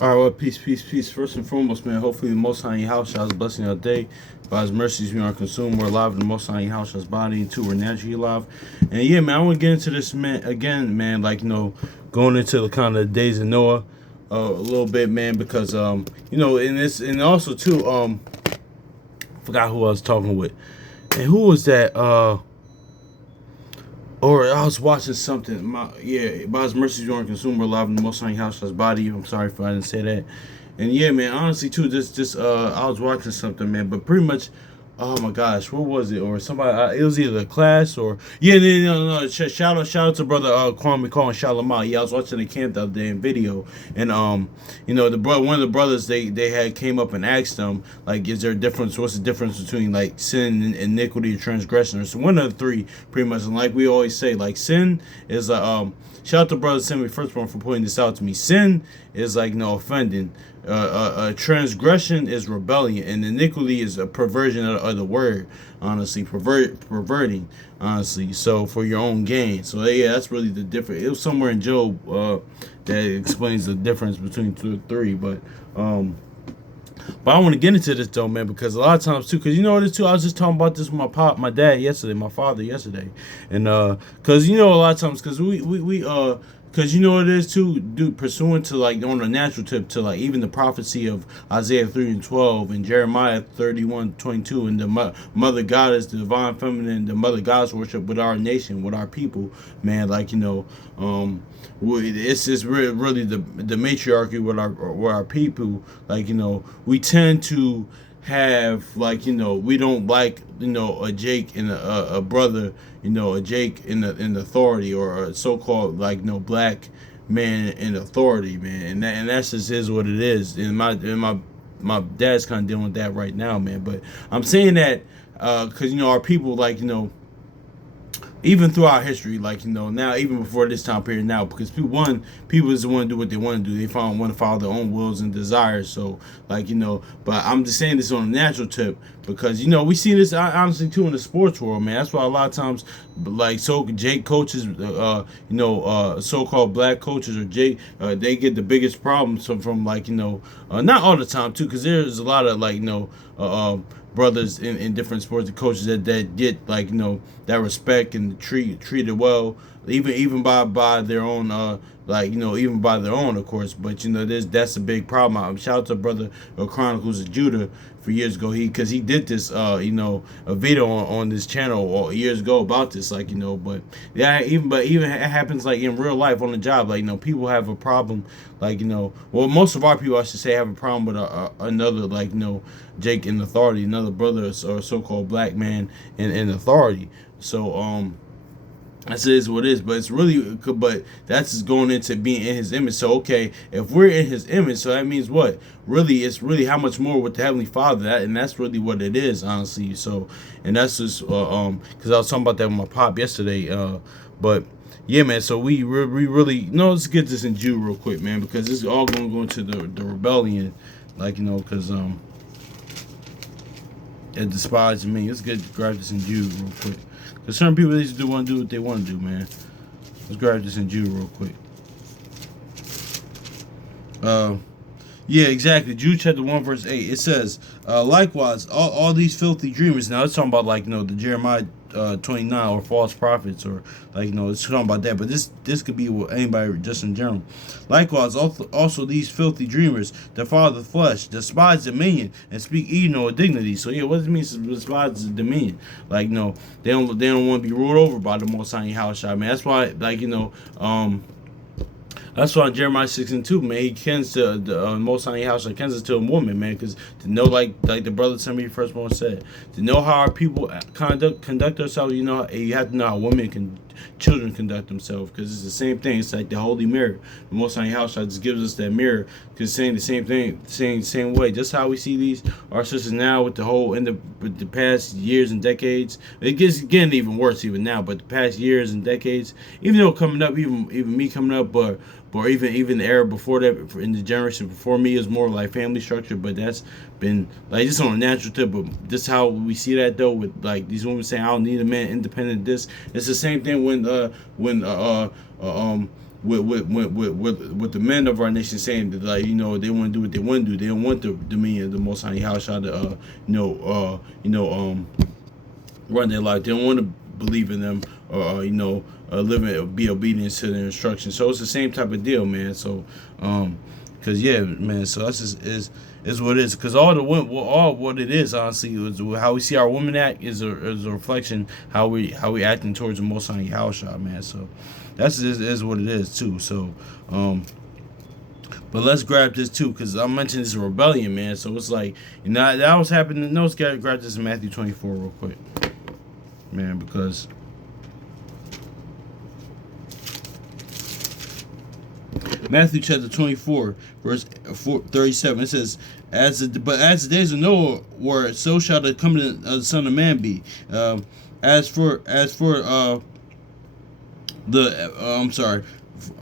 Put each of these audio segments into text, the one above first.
All right, well, peace, peace, peace. First and foremost, man, hopefully the Most High in your house shall blessing our day. By His mercies, we are consumed. We're alive in the Most High in your house shall's body, and two, we're naturally alive. And yeah, man, I want to get into this, man, again, man, like, going into the kind of days of Noah a little bit, man, because, in this, and also, too, forgot who I was talking with. And who was that? Or I was watching something. By His mercies you are consumed. We're alive in the Most High house, His body. I'm sorry if I didn't say that. And yeah, man, honestly too, I was watching something, man, but pretty much, oh my gosh, what was it? Or somebody, it was either a class or yeah, no. Shout out to brother Kwame Call and Shalimar. Yeah, I was watching the camp the other day in video, and the brother, one of the brothers, they had came up and asked them like, is there a difference? What's the difference between like sin, and iniquity, and transgression? Or so one of the three, pretty much. And like we always say, like sin is shout out to brother Sammy first one for pointing this out to me. Sin is like offending. Transgression is rebellion, and iniquity is a perversion of the word. Honestly, perverting. Honestly, so for your own gain. So yeah, that's really the difference. It was somewhere in Job that explains the difference between two and three. But I want to get into this though, man, because a lot of times too, because you know what it is too. I was just talking about this with my dad yesterday, my father yesterday, and because a lot of times, because because you know what it is too, dude, pursuant to like on a natural tip to like even the prophecy of Isaiah 3:12 and Jeremiah 31:22 and the mother goddess, the divine feminine, the mother goddess worship with our nation, with our people, man, like it's just really the matriarchy with our people, like we tend to have like we don't like a Jake and a brother, a Jake in authority, or a so-called like black man in authority, man, and that's just is what it is. And my dad's kind of dealing with that right now, man. But I'm saying that because our people, like even throughout history, like now, even before this time period now, because people just want to do what they want to do. They want to follow their own wills and desires. So, like but I'm just saying this on a natural tip because we see this honestly too in the sports world, man. That's why a lot of times, like Jake coaches, so-called black coaches or Jake, they get the biggest problems from like not all the time too, because there's a lot of like brothers in different sports, coaches that get like that respect and treated well, even by their own even by their own, of course. But that's a big problem. Shout out to brother Chronicles of Judah for years ago. He did this a video on this channel years ago about this, like but yeah, even it happens like in real life on the job, like people have a problem, like well, most of our people, I should say, have a problem with another like Jake in authority, another brother or so-called black man in authority. So that is what it is, but it's really, but that's just going into being in His image. So okay, if we're in His image, so that means what? Really, it's really how much more with the Heavenly Father, and that's really what it is, honestly. So, and that's just because I was talking about that with my pop yesterday. But yeah, man. So we really let's get this in Jude real quick, man, because this is all going to go into the rebellion, like because it despises me. Let's grab this in Jude real quick. Because certain people, they just want to do what they want to do, man. Let's grab this in Jude real quick. Yeah, exactly. Jude chapter 1 verse 8. It says, likewise, all these filthy dreamers. Now it's talking about like the Jeremiah 29 or false prophets, or like it's talking about that. But this could be with anybody just in general. Likewise, also these filthy dreamers, defile the flesh, despise dominion, and speak evil of dignity. So yeah, what does it mean to despise dominion? Like they don't want to be ruled over by the Most High house, man. That's why like that's why Jeremiah 6:2, man, he kens to the Most High house, and kens it to a woman, man, because to know, like the brother somebody first one said, to know how our people conduct themselves, you have to know how children conduct themselves, because it's the same thing. It's like the holy mirror. The Most High house just gives us that mirror, because saying the same thing, saying the same way. Just how we see our sisters now with with the past years and decades. It gets getting even worse even now, but the past years and decades, even though coming up, even me coming up, or even the era before that, in the generation before me, is more like family structure. But that's been like just on a natural tip. But this how we see that though, with like these women saying, "I don't need a man, independent." It's the same thing when with the men of our nation saying that, like, they want to do what they want to do. They don't want the dominion of the Most High Yahushua to run their life. They don't want to believe in them, or living, be obedient to their instructions. So it's the same type of deal, man. So because yeah, man. So that's just is what it is. Because all what it is, honestly, is how we see our women act is a reflection how we acting towards the Most High Yahushua, man. So that's is what it is too. So but let's grab this too, because I mentioned this rebellion, man. So it's like, that was happening. Let's grab this in Matthew 24 real quick, man, because Matthew chapter 24, verse 37, it says, but as the days of Noah were, so shall the coming of the Son of Man be. As for I'm sorry,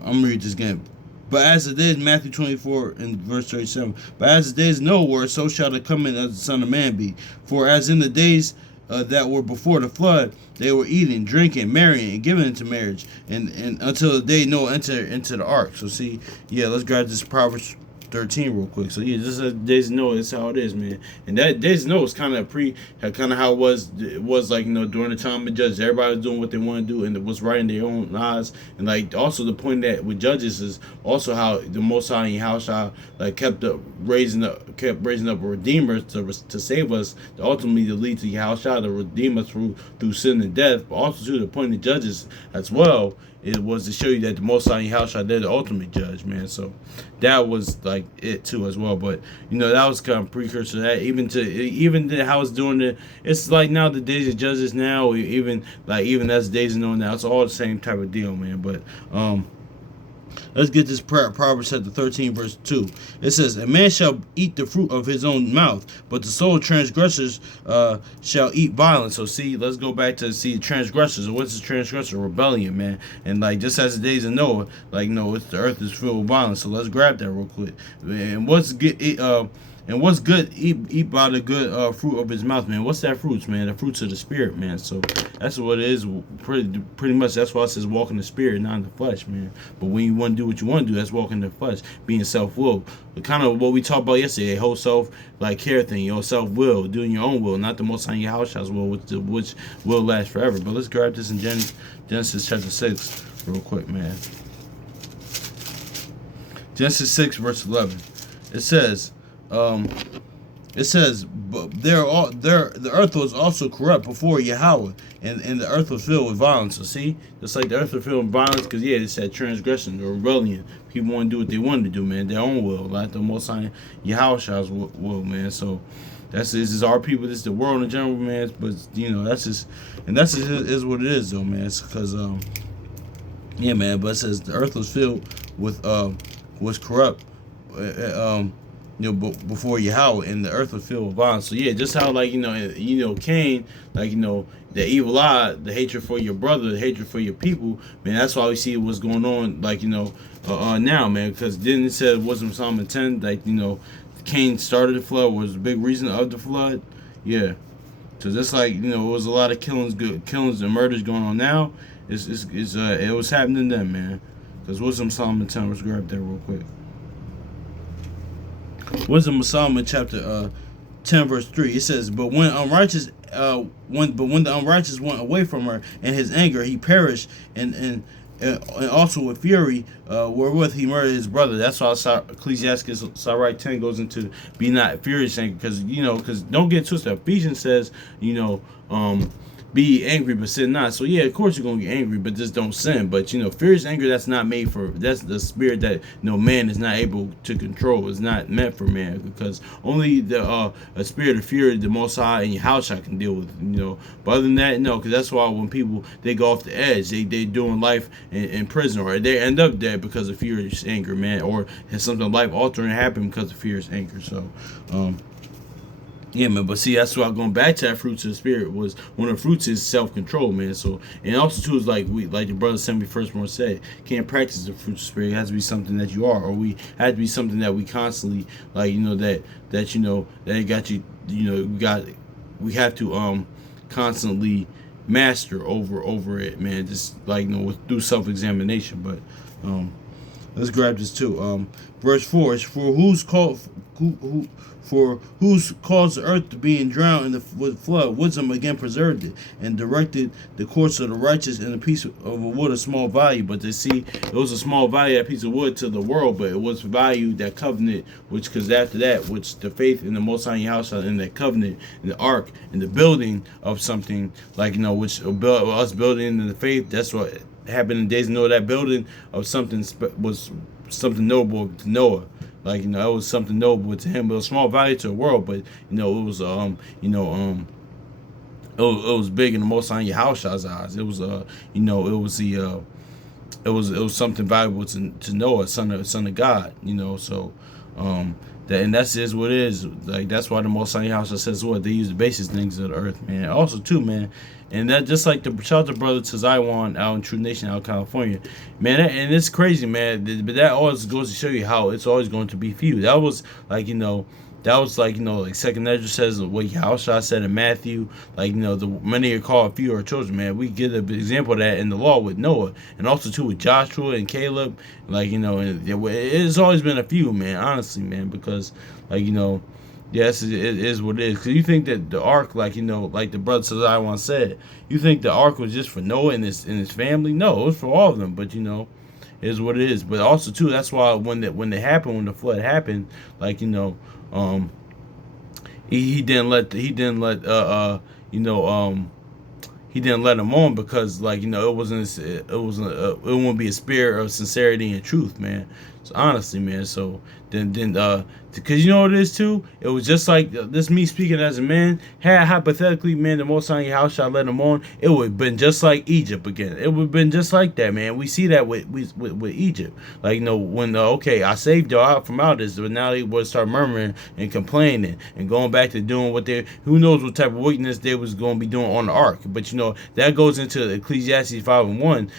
I'm gonna read this again. But as the days, Matthew 24 and verse 37, but as the days of Noah were, so shall the coming of the Son of Man be. For as in the days that were before the flood, they were eating, drinking, marrying, and giving into marriage, and until the day Noah entered into the ark. So see, yeah, let's grab this Proverbs 13 real quick. So yeah, this is days of Noah. That's how it is, man. And that days of Noah is kind of how it was. It was like, during the time of Judges, everybody was doing what they want to do and it was right in their own eyes. And like also the point that with Judges is also how the Most High and Yahushua like kept raising up a redeemer to save us, to ultimately to lead to Yahushua to redeem us through sin and death. But also to the point of Judges as well, it was to show you that the Most High Yahushua, they're the ultimate judge, man. So that was like it too as well. But that was kind of precursor to that. Even to how it's doing it. It's like now the days of Judges now, even that's days of Noah now. It's all the same type of deal, man. But let's get this Proverbs chapter 13, verse 2. It says, a man shall eat the fruit of his own mouth, but the soul of transgressors shall eat violence. So see, let's go back to see transgressors. What's the transgressor? Rebellion, man. And like just as the days of Noah, like it's the earth is filled with violence. So let's grab that real quick. And what's good? Eat by the good fruit of his mouth, man. What's that fruits, man? The fruits of the spirit, man. So that's what it is. Pretty much that's why it says walk in the spirit, not in the flesh, man. But when you want to do what you want to do, that's walking in the flesh, being self-will. But kind of what we talked about yesterday, whole self care thing, self-will, doing your own will, not the Most High Yahushua's will, which will last forever. But let's grab this in Genesis chapter 6 real quick, man. Genesis 6 verse 11. It says, but the earth was also corrupt before Yahweh, and the earth was filled with violence. So see, just like the earth was filled with violence, because yeah, it said transgression or rebellion. People want to do what they want to do, man, their own will, not the Most High Yahushua's will, man. So this is our people, this is the world in general, man. But that's just is what it is, though, man. It's because yeah, man. But it says the earth was filled with was corrupt. Before Yahweh, and the earth was filled with violence. So yeah, just how Cain, the evil eye, the hatred for your brother, the hatred for your people, man. That's why we see what's going on, now, man. Because then it said, wasn't Psalm 10, Cain started the flood, was the big reason of the flood. Yeah. So just it was a lot of killings and murders going on now. It was happening then, man. Because Wisdom Solomon 10, let's grab that real quick. Wisdom of Solomon chapter 10 verse 3. It says, but when the unrighteous went away from her in his anger, he perished, and also with fury wherewith he murdered his brother. That's why Ecclesiastes Sirach 10 goes into be not furious anger, because don't get twisted. Ephesians says be angry but sin not. So yeah, of course you're gonna get angry, but just don't sin. But furious anger, that's the spirit that man is not able to control. It's not meant for man, because only a spirit of fury, the Most High and Yahushua can deal with it. But other than that, no, because that's why when people they go off the edge, they doing life in prison, or they end up dead because of furious anger, man, or has something life altering happen because of furious anger. So yeah, man, but see, that's why going back to that fruits of the spirit was one of the fruits is self-control, man. So, and also too is like the brother sent me first one said, can't practice the fruits of the spirit. It has to be something that you are, or we have to be something that we constantly that it got you, we have to constantly master over it, man. Just through self-examination. But Um, let's grab this too. Verse 4 is for whose caused the earth to be drowned in the flood. Wisdom again preserved it and directed the course of the righteous in a piece of wood of small value. But they see it was a small value, that piece of wood to the world, but it was valued, that covenant, which because after that, which the faith in the Most High house and that covenant and the ark and the building of something like which us building in the faith. That's what happened in days of Noah. That building of something was something noble to Noah. Like, it was something noble to him, but it was small value to the world. But it was it was big in the Most High Yahushua's eyes. It was it was something valuable to Noah, son of God. So that's is what it is. Like, that's why the Most High Yahushua says what they use the basic things of the earth, man. Also too, man. And that just like the shout out to brother to Zion out in True Nation out in California, man. And it's crazy, man. But that always goes to show you how it's always going to be few. That was like like Second Ezra says what Yahushua said in Matthew, the many are called, few are chosen, man. We get an example of that in the law with Noah, and also too with Joshua and Caleb, and it's always been a few, man. Honestly, man, because yes, it is what it is. Because you think that the ark, like the brother Zion said, you think the ark was just for Noah and his family? No, it was for all of them. But it is what it is. But also too, that's why when the flood happened, he didn't let he didn't let him on because it wouldn't be a spirit of sincerity and truth, man. So honestly, man, so then because you know what it is too, it was just like this me speaking as a man. Had hypothetically, man, the Most High house I let him on, it would have been just like Egypt again. It would have been just like that, man. We see that with Egypt, when okay, I saved y'all out from out this, but now they would start murmuring and complaining and going back to doing what who knows what type of wickedness they was going to be doing on the ark. But that goes into Ecclesiastes 5:1.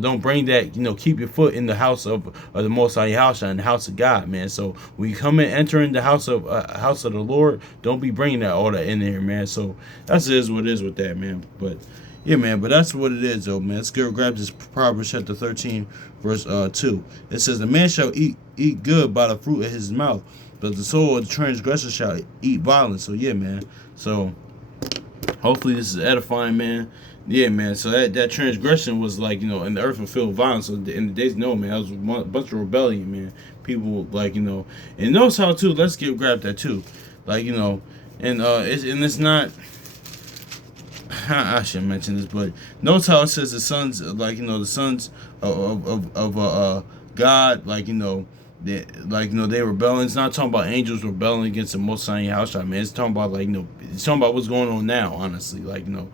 Don't bring that. Keep your foot in the house of the Most High house and the house of God, man. So when you come and enter in the house of the Lord, don't be bringing all that in there, man. So that's what it is with that, man. But yeah, man. But that's what it is, though, man. Let's go grab this Proverbs chapter 13, verse 2. It says, "The man shall eat good by the fruit of his mouth, but the soul of the transgressor shall eat violence." So yeah, man. So hopefully this is edifying, man. Yeah, man. So that transgression was and the earth was filled with violence. So in the days of Noah, man, that was a bunch of rebellion, man. People and notice how too. Let's grab that too, it's not. I shouldn't mention this, but notice how it says the sons, the sons of God, they rebelling. It's not talking about angels rebelling against the Most High house, man. It's talking about it's talking about what's going on now, honestly. The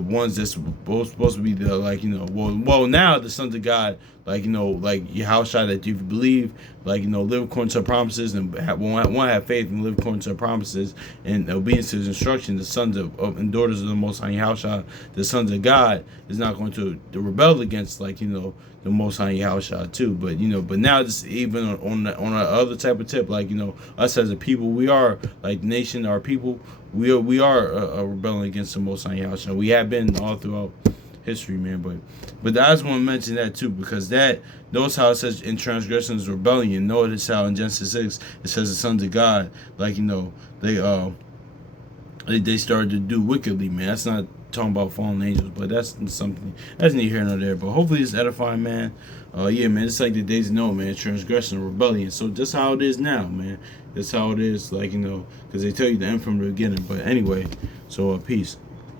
ones that's supposed to be the now the sons of God, Yahushua, that you believe, live according to the promises and want to have faith and live according to the promises and obedience to his instruction. The sons of and daughters of the Most High Yahushua, the sons of God, is not going to rebel against the Most High Yahushua too. But now this even on a other type of tip, us as a people, we are the nation, our people, we are rebelling against the Most High Yahushua. We have been all throughout history, man. But I just want to mention that too, because notice how it says in transgression is rebellion. Notice how in Genesis 6 it says the sons of God, they started to do wickedly, man. That's not talking about fallen angels, but that's something that's neither here nor there. But hopefully it's edifying, man. Yeah, man, it's like the days of Noah, man. Transgression, rebellion. So just how it is now, man. That's how it is, because they tell you the end from the beginning. But anyway, so peace.